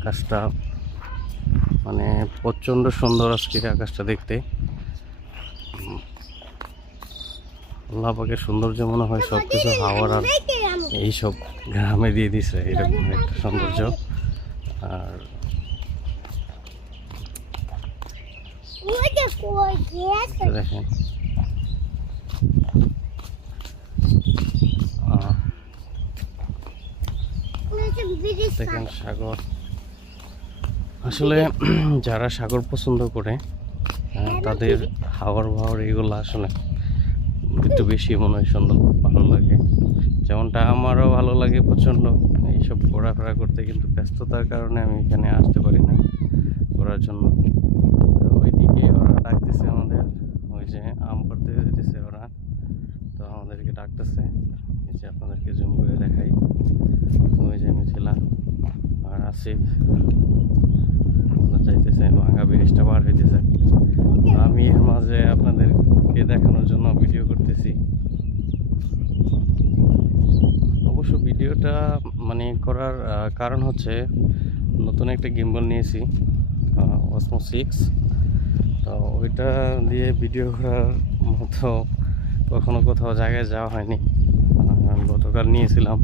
আকাশটা মানে প্রচণ্ড সুন্দর আজকে আকাশটা দেখতে। আল্লাহ সৌন্দর্য মনে হয় সব কিছু হাওয়ার আর এইসব গ্রামে দিয়ে দিছে, এরকম একটা সৌন্দর্য। আর দেখেন সাগর। আসলে যারা সাগর পছন্দ করে তাদের হাওয়ার ভাওয়ার এগুলো আসলে একটু বেশি মনে হয় সুন্দর, ভালো লাগে। যেমনটা আমারও ভালো লাগে প্রচণ্ড, এইসব ঘোরাফেরা করতে, কিন্তু ব্যস্ততার কারণে আমি এখানে আসতে পারি না ঘোরার জন্য। ওইদিকে ওরা ডাকতেছে আমাদের, ওই যে আম করতে যেতেছে ওরা, তো আমাদেরকে ডাকতেছে, এই যে আপনাদেরকে জুম করে দেখাই। ওই যে মিছিলা আর আসিফ। ওরা যাইতেছে ভাঙা ব্রিজটা পার হইতেছে। আমি এর মাঝে আপনাদেরকে দেখানোর জন্য ভিডিও করতেছি। অবশ্য ভিডিওটা মানে করার কারণ হচ্ছে নতুন একটা গিম্বল নিয়েছি অসমো সিক্স তো ওইটা দিয়ে ভিডিও করার মতো কখনো কোথাও জায়গায় যাওয়া হয়নি। গতকাল নিয়েছিলাম।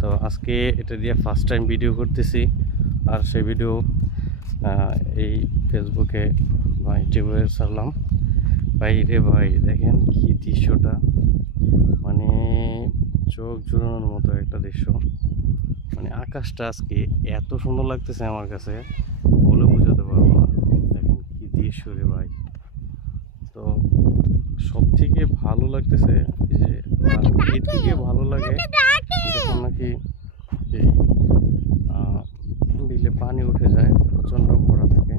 তো আজকে এটা দিয়ে ফার্স্ট টাইম ভিডিও করতেছি, আর সেই ভিডিও এই ফেসবুকে বা ইউটিউবে ছাড়লাম ভাই রে ভাই, দেখেন কি দৃশ্যটা। মানে চোখ জুড়ানোর মতো একটা দৃশ্য। মানে আকাশটা আজকে এত সুন্দর লাগতেছে আমার কাছে, বলে বোঝাতে পারব না। দেখেন কি দৃশ্য রে ভাই। তো সব থেকে ভালো লাগতেছে যে এর থেকে ভালো লাগে নাকি এই আহ, বিলে পানি উঠে যায় প্রচণ্ড ভরা থাকে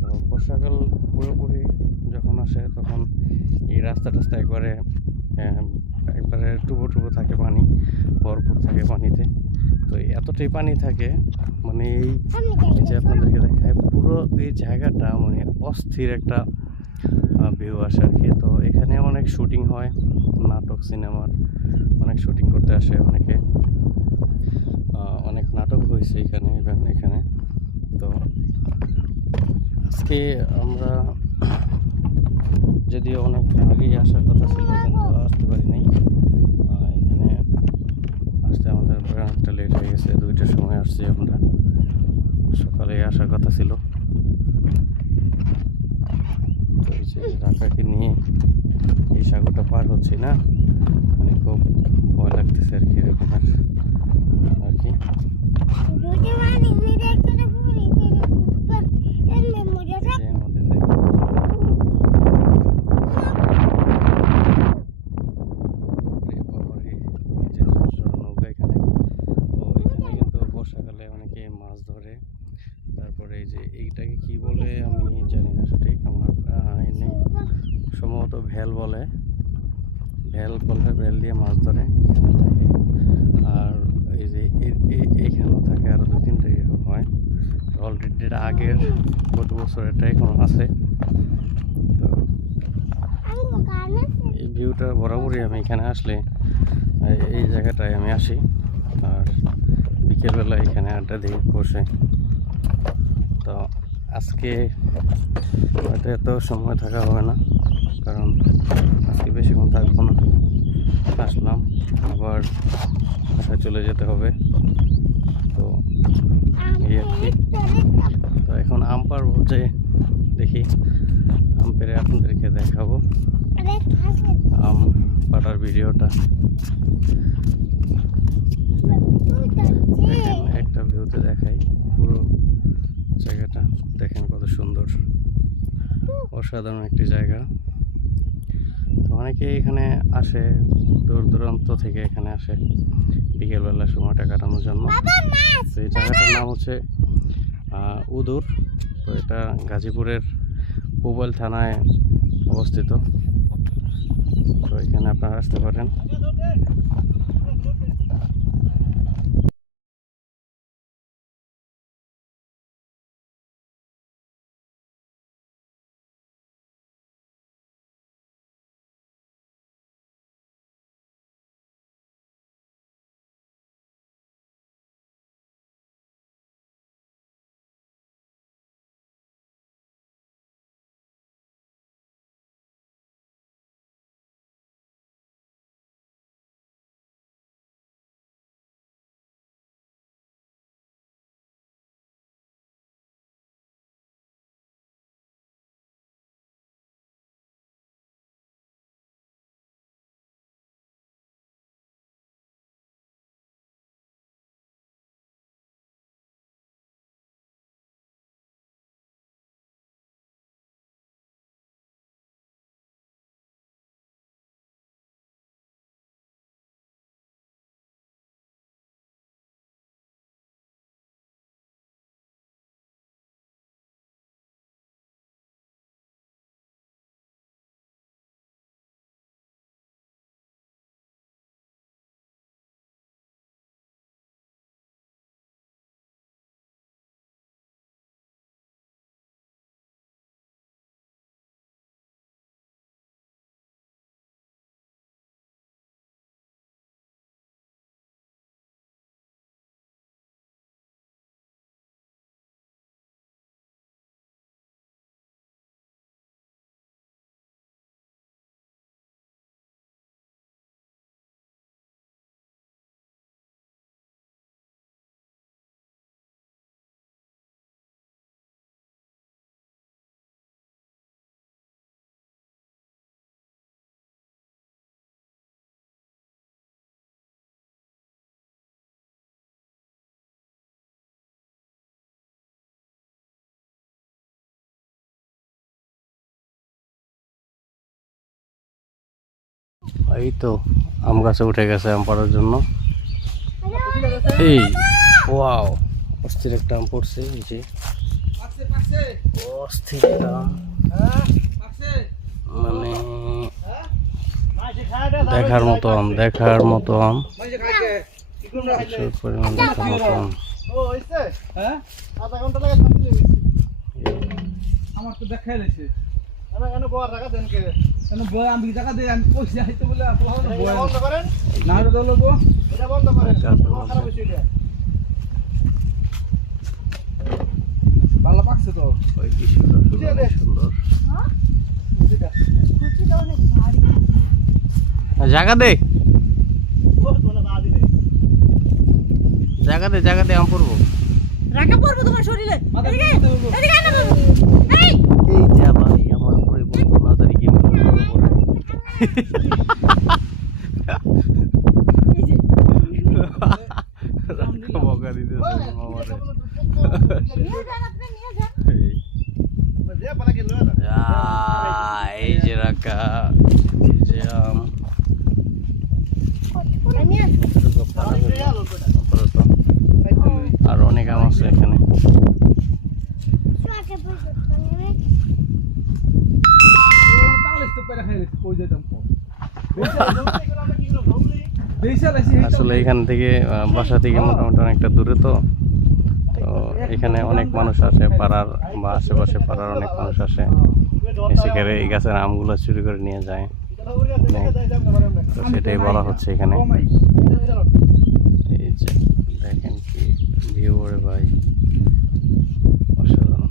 তো বর্ষাকাল পুরোপুরি যখন আসে তখন এই রাস্তা টাস্তা একবারে একবারে টুবো টুবো থাকে পানি, ভরপুর থাকে পানিতে। তো এতটাই পানি থাকে মানে এই যে আপনাদেরকে দেখায় পুরো এই জায়গাটা মানে অস্থির একটা ভিউ আসে আর কি। তো এখানে অনেক শুটিং হয়, নাটক, সিনেমার অনেক শুটিং করতে আসে অনেকে। অনেক নাটক হয়েছে এখানে এখানে। তো আজকে আমরা যদিও অনেক আগেই আসার কথা ছিল, কিন্তু আসতে পারি নাই। এখানে আসতে আমাদের অনেকটা লেট হয়ে গেছে, দুইটার সময় আসছি আমরা। সকালে আসার কথা ছিল। ঢাকাকে নিয়ে এই সাগরটা পার হচ্ছি না মানে খুব ভয় লাগতেছে আর কি, এরকম আর কি এই যে আমাদের দেখেন বাপরে বাবারে, এই যে ছোট ছোট নৌকা এখানে ও এখানে কিন্তু বর্ষাকালে অনেকে মাছ ধরে তারপরে এই যে এইটাকে কি বলে আমি জানি না সঠিক আমার আহ, ই নেই সম্ভবত ভেল বলে। ভেল বলে ভেল দিয়ে মাছ ধরে, এখানে থাকে। আর এই যে এইখানেও থাকে আরও দু তিনটে হয়। অলরেডি এটা আগের গত বছর এটা এখন আছে। তো এই ভিউটা বরাবরই আমি এখানে আসলে, এই- জায়গাটায় আমি আসি। আর বিকেলবেলা এখানে আড্ডা দিই বসে। তো আজকে হয়তো এত সময় থাকা হবে না। কারণ আজকে বেশিক্ষণ থাকব না। আসলাম, আবার বাসায় চলে যেতে হবে। তো এই আর কি। তো এখন আম পারব যে দেখি, আম পেরে আপনাদেরকে দেখাবো। আম পাটার ভিডিওটা। একটা ভিউতে দেখাই পুরো জায়গাটা। দেখেন কত সুন্দর। অসাধারণ একটি জায়গা। অনেকে এখানে আসে দূর দূরান্ত থেকে এখানে আসে। বিকেলবেলা সময়টা কাটানোর জন্য। তো এই জায়গাটার নাম হচ্ছে উদুর। তো এটা গাজীপুরের পুবল থানায় অবস্থিত। তো এখানে আপনারা আসতে পারেন। এই তো আম গাছে উঠে গেছে আম পাড়ার জন্য। এই ওয়াও অস্থির একটা আম পড়ছে যে। অস্থির আম। মানে দেখার মতো আম দেখার মতো আম। প্রচুর পরিমাণ দেখার মতো আম। হ্যাঁ? আমার তো দেখাই ভালো পাকছে তো? সুন্দর জায়গা দে। জায়গা দে। জায়গা দে। আম পড়ব রাখা পড়ব তোমার শরীরে। এদিকে এদিকে বকা দিতেছে আমারে নিয়ে যান আপনি নিয়ে যান এই যে পালা গেল না আহ, এই যে রাখা এই যে আম এই নিয়ে যান। এটুকু পারা হলো আপাতত। আর অনেক আম আছে এখানে আসলে এখান থেকে বাসা থেকে মোটামুটি অনেকটা দূরে তো। তো এখানে অনেক মানুষ আসে, পাড়ার বা আশেপাশে পাড়ার অনেক মানুষ আসে। এসে করে এই গাছের আমগুলো চুরি করে নিয়ে যায়। তো সেটাই বলা হচ্ছে এখানে। এই যে দেখেন কি ভিউ ভাই। অসাধারণ।